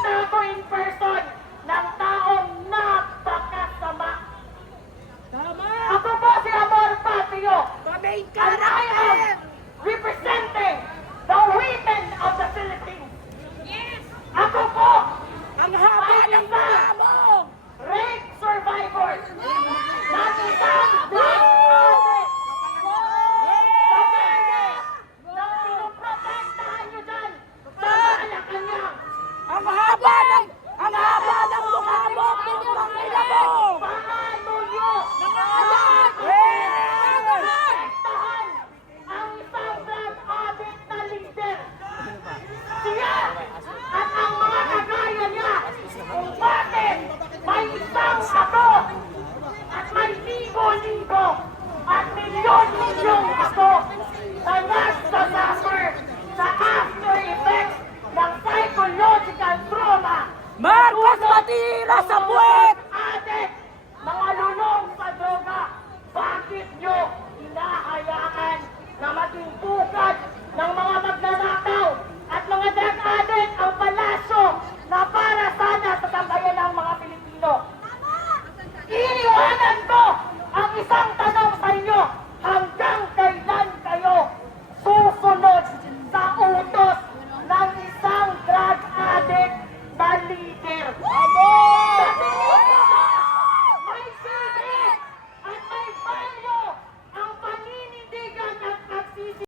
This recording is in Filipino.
95.5% taong at may libo-libo at milyon-milyong ato na nagsasafer sa after effects ng psychological trauma. Marcos Matira sa buwet! Ate, mga lunong sa droga, bakit nyo hinahayaan na maging bukad